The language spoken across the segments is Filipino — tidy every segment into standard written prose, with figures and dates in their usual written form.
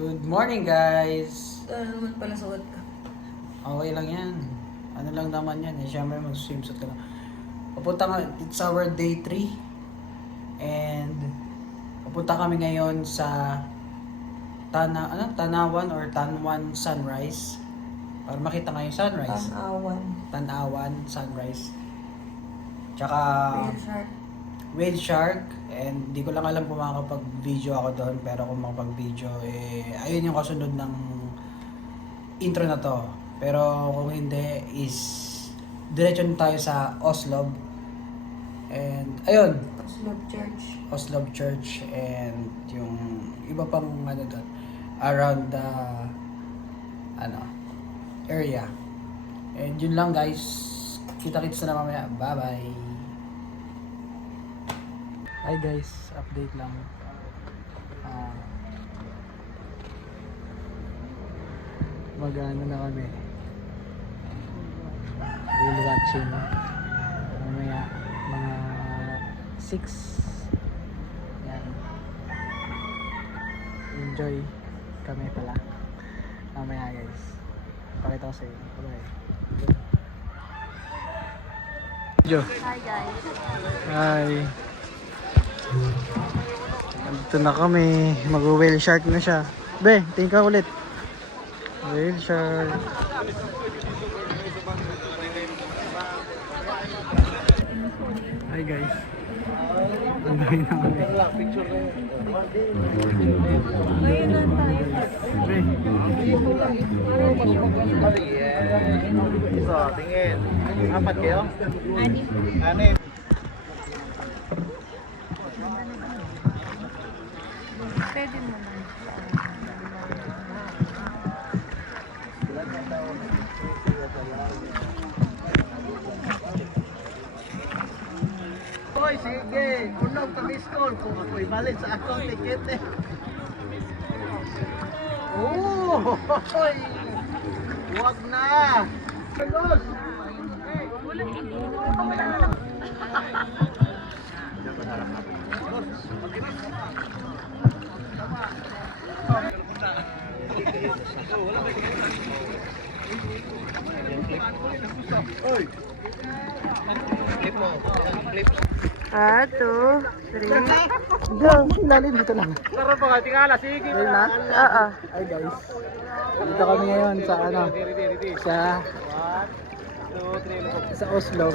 Good morning guys! Ano naman pala suot ka? Okay lang yan. Ano lang naman yan eh. Siyempre mag-swimsuit ka lang. Papunta nga, it's our day 3. And papunta kami ngayon sa Tanawan or Tanwan Sunrise. Para makita nga yung sunrise. Tanawan. Tanawan Sunrise. Tsaka Real shark. whale shark. And di ko lang alam kung makakapag-video ako doon. Pero kung makapag-video, ayun yung kasunod ng intro na to. Pero kung hindi is diretso na tayo sa Oslo. And ayun, Oslo Church. Church and yung iba pang ano doon around the area. And yun lang guys. Kita-kits na mamaya. Bye-bye. Hi guys, update lang. Mag-ano na kami. Whale watching. Mamaya, mga 6. Yan. Enjoy kami pala. Mamaya guys. Pakita ko sa inyo. Bye-bye. Hi guys. Hi. Dito na kami. Mag-whale shark na siya. Be, tingin ka ulit. Whale shark. Hi guys. Anday na kami. Ngayon lang tayo. Be. So, tingin. Apat kayo? Ani. Anim. Pwede mo lang. Hoy, sige. Unang pag-school kung ako'y balik sa akong ticket eh. Oh, hoy. Huwag na. Carlos. Oy. Clip mo. Clip. 2, 3. Go, ilalim dito lang. Tara pa ka, tingala. Sige. Ayun na. Oo. Hi guys. Dito kami ngayon sa sa 1, 2, 3. sa Oslo.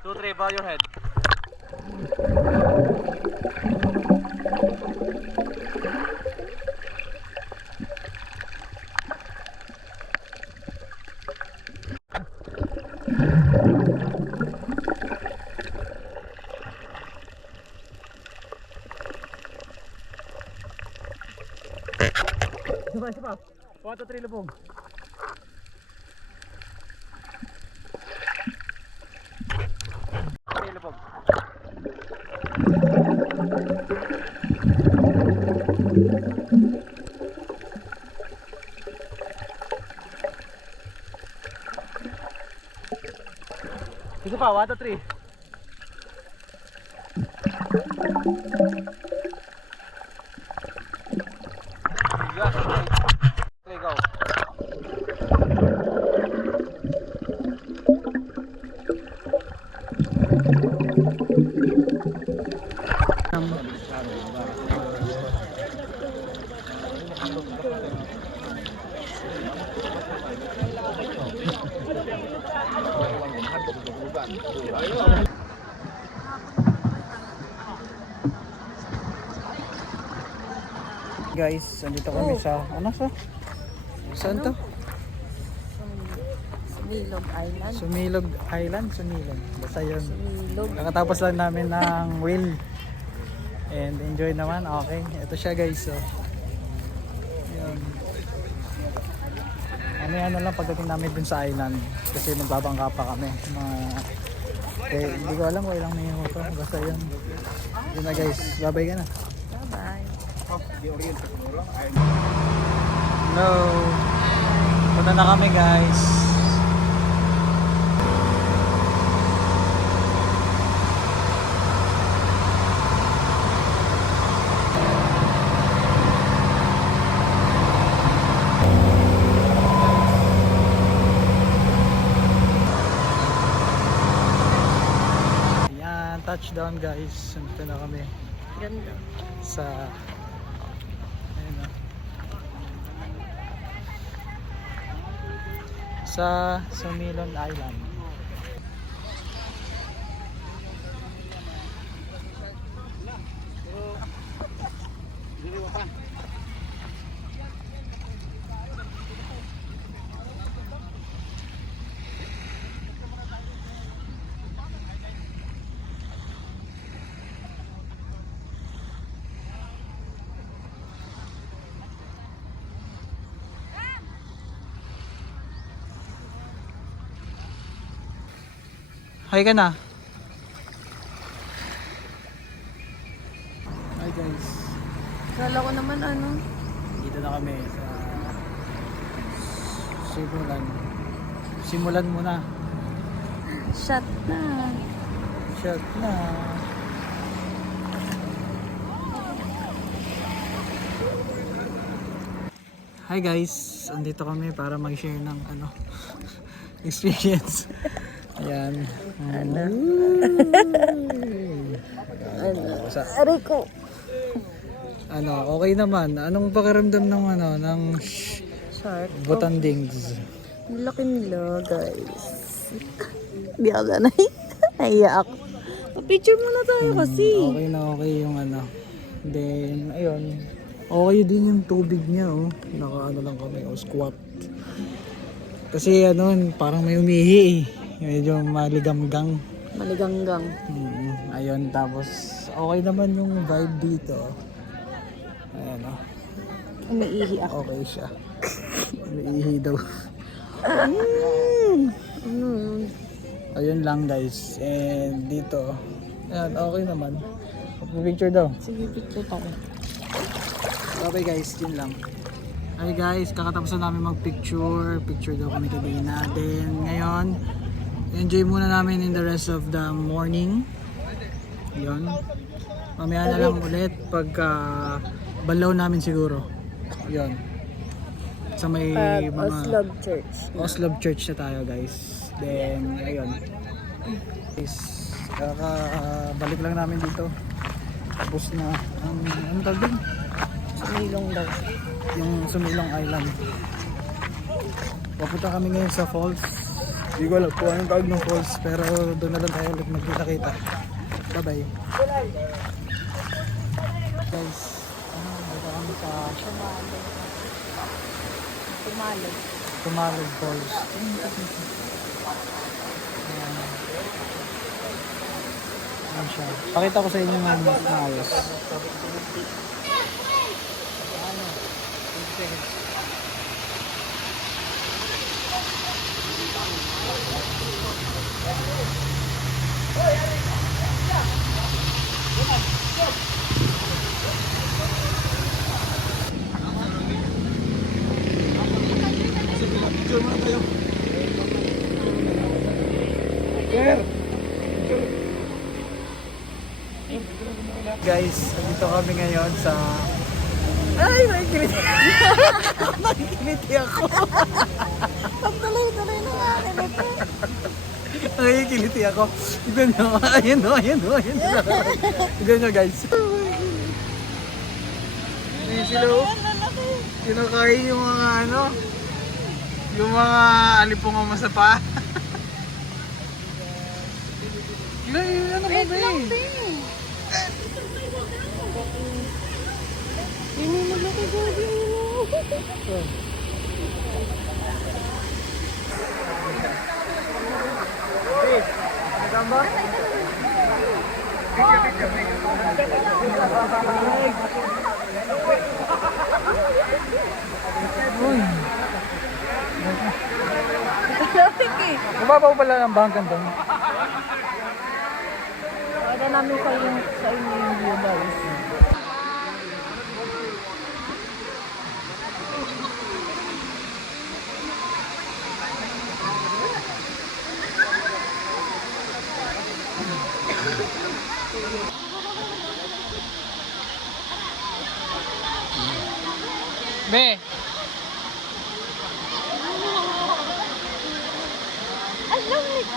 Two, three, bow your head. Sabay. 1, 2, 3, lubog. Lubog. Ito pa, 1, 2, 3. Yes, okay, go. Guys, andito kami sa saan to? Sumilog Island. Sumilog Island, basta yun. Sumilog. Kakatapos lang namin ng whale and enjoy naman. Okay, ito siya guys. So yun. Ano lang pagdating namin dun sa island kasi magbabangka pa kami. Hindi ko alam kung ilang minuto. Basta yun. Yun na guys, bye-bye ka na. Bye-bye. No. Punta na kami guys. Ayan, touchdown guys. Punta na kami Ganda. sa ayun na. Sa Sumilon Island. Hi ka na. Hi guys. Kala ko naman ano. Dito na kami sa simulan. Simulan muna. Shot na. Shot na. Hi guys. Andito kami para mag-share ng ano experience. Ayan. Ano? Sa, Aray ko. ano, okay naman. Anong pakiramdam ng ano, ng Shark. botandings? Ang laki nila, guys. Hindi ako sanay. Naiya ako. Picture muna tayo kasi. Okay na okay yung ano. Then, ayun. Okay din yung tubig niya, oh. Naka ano lang kami, oh, squat. Kasi ano, parang may umihi eh. Medyo maligamgang. Maliganggang. Ayun, tapos okay naman yung vibe dito. Ayan, oh. Umiihi ako. Okay siya. Umiihi daw. Ano? Ayun lang guys. And dito, ayan, okay naman. Picture daw. Sige, picture tayo. Okay guys, yun lang. Hi guys, kakatapos na namin magpicture. Picture daw kami kanina. Then ngayon, enjoy muna namin in the rest of the morning. Yun. Mamaya na lang ulit pagka balaw namin siguro. Yun. Sa may mga Oslog Church. Oslog Church na tayo guys. Then, ayun. Guys, balik lang namin dito. Tapos na, ano tawag doon? Sumilong daw. Yung Sumilong Island. Papunta kami ngayon sa falls. Hindi ko alam kung anong tawag ng falls, pero doon na lang tayo ulit magkita-kita. Bye-bye. Guys, dito kami sa Tumalog. Tumalog Falls. Ayan siya. Pakita ko sa inyo ng maayos. Guys, dito kami ngayon sa... Ay, nakikiliti. Nakikiliti ako. Tuloy-tuloy na nga. Nakikiliti ako. Tignan nyo. Ayan o, ayan o, ayan o. Tignan nyo guys. Ayan sila o. Kinakain yung mga ano. Yung mga alipungang masapa. Ano ba ba eh? Yun yung maglaki gabi. Gamba? Uy. Traffic eh. Mababaw pala ng bangkan doon. Pwede namin sa inyo yung view guys. Be.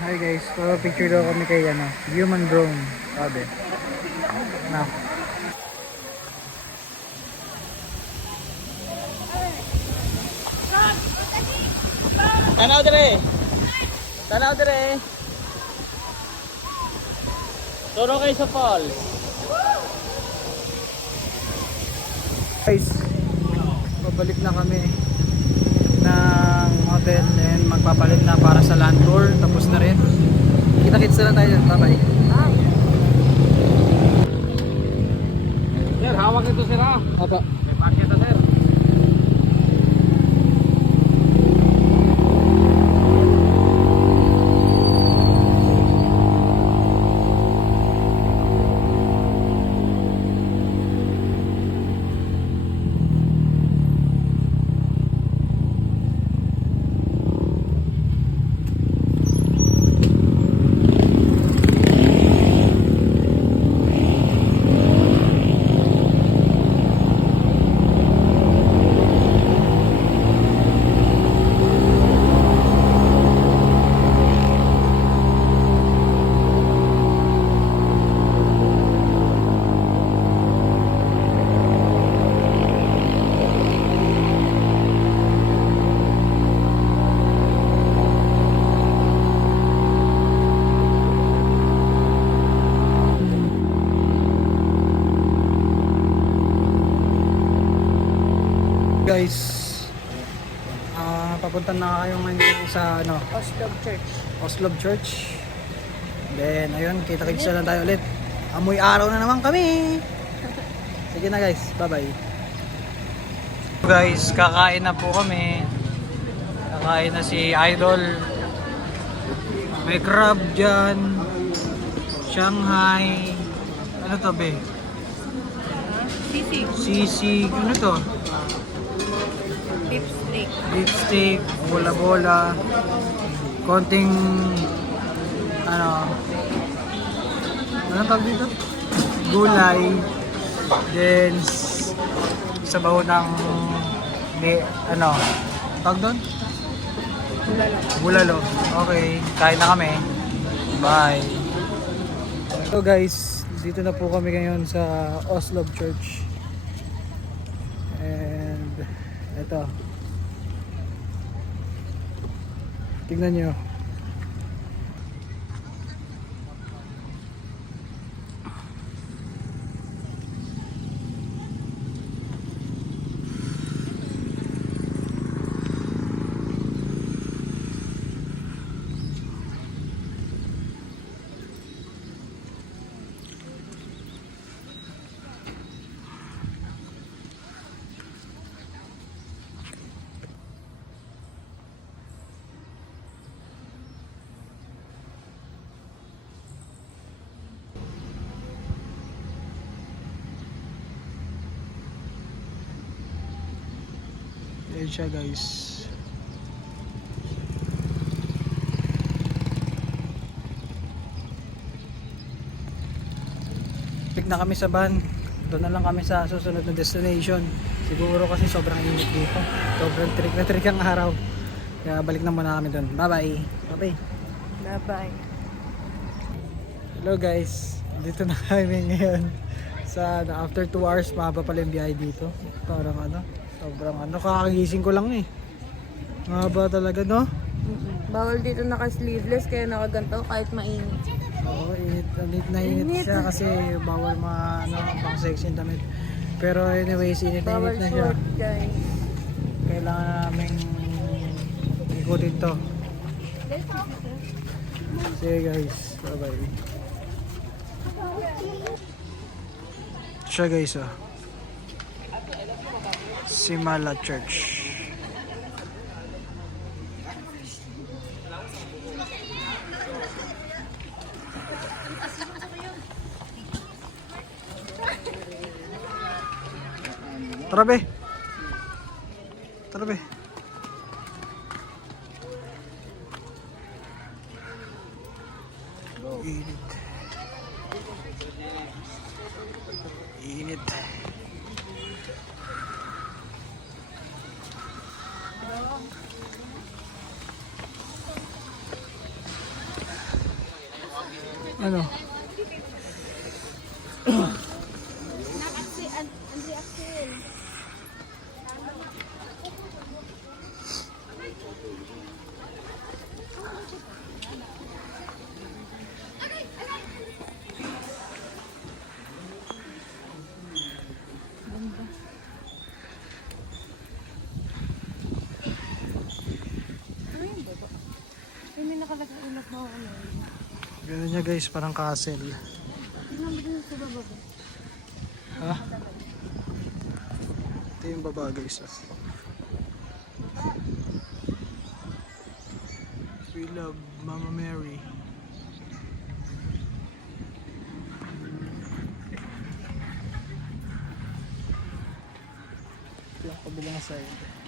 Hi guys, picture daw kami kay human drone, sabi. Na. Tanaw dire. Tanaw dire. Turo kayo sa falls. Guys, pabalik na kami ng hotel and magpapalit na para sa land tour. Tapos na rin. Kita-kits na lang tayo. Bye-bye. Sir, hawak ito sir ha. Opo. May pakita sir. Guys, papunta na kayo ngayon sa Oslob Church. Oslob Church. Then ayun, kita-kitsa lang tayo ulit. Amoy araw na naman kami. Sige na guys, bye-bye. Guys, kakain na po kami. Kakain na si Idol. May crab dyan. Shanghai. Ano to be? Sisig. Sisig. Ano to? Beef steak. Beef steak, bola-bola, konting ano tawag dito? Gulay, then sabaw ng tawag doon? Bulalo. Bulalo. Okay, kain na kami. Bye. So guys, dito na po kami ngayon sa Oslob Church. And ito. Tingnan nyo. Ayan siya guys. Pick na kami sa van. Doon na lang kami sa susunod na destination. Siguro kasi sobrang init dito. Sobrang trick na trick ang araw. Kaya balik na muna kami doon. Bye bye. Bye bye. Bye-bye. Hello guys. Dito na kami ngayon. Sa after 2 hours mahaba pala yung biyahe dito. Parang sobrang kakagising ko lang eh. Mahaba talaga no? Bawal dito naka-sleeveless kaya nakaganto kahit mainit. Oo, init na init siya kasi bawal pang sexy damit. Pero anyways, init na Bawal init na siya. short, guys. Kailangan namin ikutin to. Sige guys, bye bye. Siya guys Simala Church. Tara be. Tara be. gilid. Init. Ano? May nakalagay ulat mo ano. Ganun niya guys, parang castle. Tignan mo din sa baba. Ha? Ito yung baba guys. Ah. We love Mama Mary. Ito yung kabilang side.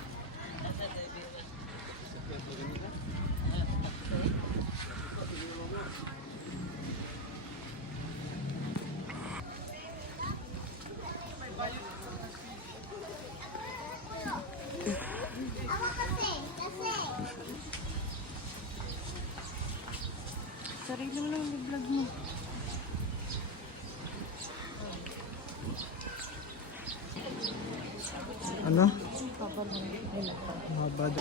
Sarili mo lang yung vlog mo. Ano? Papa lang. Mabad.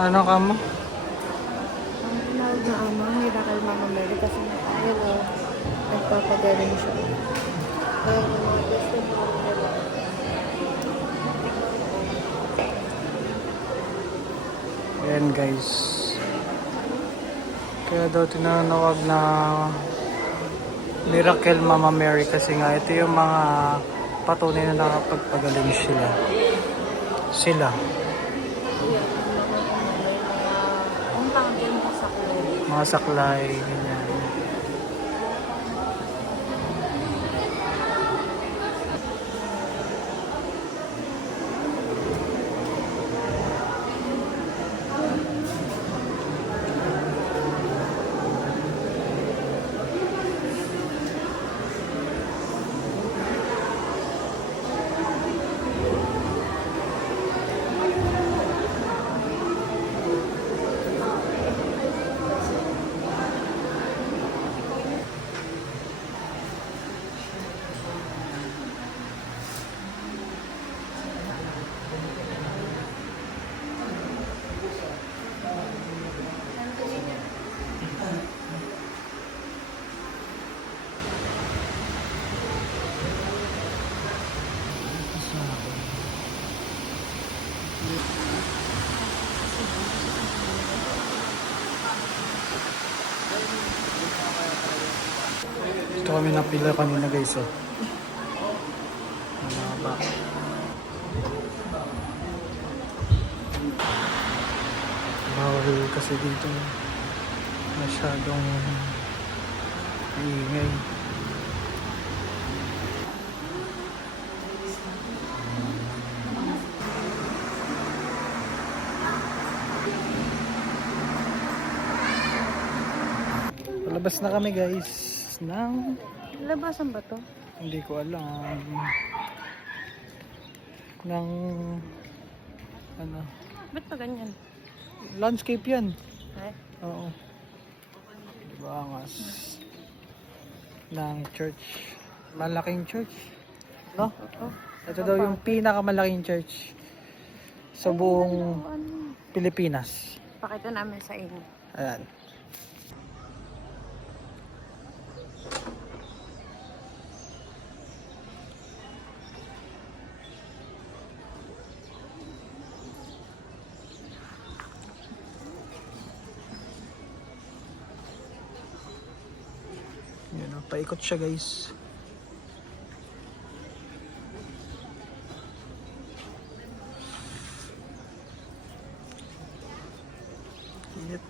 Ano ka mo? Ang tinawag na ama, Miracle Mama Mary kasi ayun o, nagpapagaling siya. Ayun yung mga gusto mo nila. Ayan guys. Kaya daw tinanawag na Miracle Mama Mary kasi nga ito yung mga patunay na nakapagpagaling sila. Ang tawagin mo sa kulay. Mga saklay, ganyan. Ito kami napila kanina guys. Oh. Mahaba. Bawal kasi dito masyadong ingay. Palabas na kami guys ng Labasan ba to? hindi ko alam ng ano Ba't pa ganyan? landscape yan. Ay, Oo. Diba angas ng church. Malaking church. No? Oo. Ito daw yung pinakamalaking church sa buong Pilipinas. Pakita namin sa inyo. Ayan. Yan o, paikot siya guys. Init.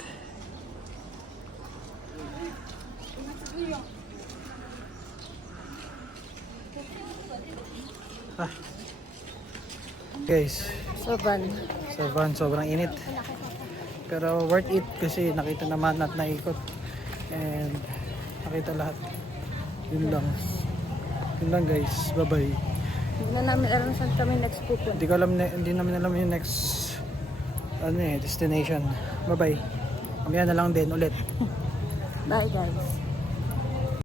Ah. Guys, sobrang init. Pero worth it kasi nakita naman at naikot. And nakita lahat. Yun lang. Yun lang guys. Bye-bye. Hindi na namin alam saan kami next pupunta. Hindi namin alam yung next destination. Bye-bye. Mamaya na lang din ulit. Bye guys.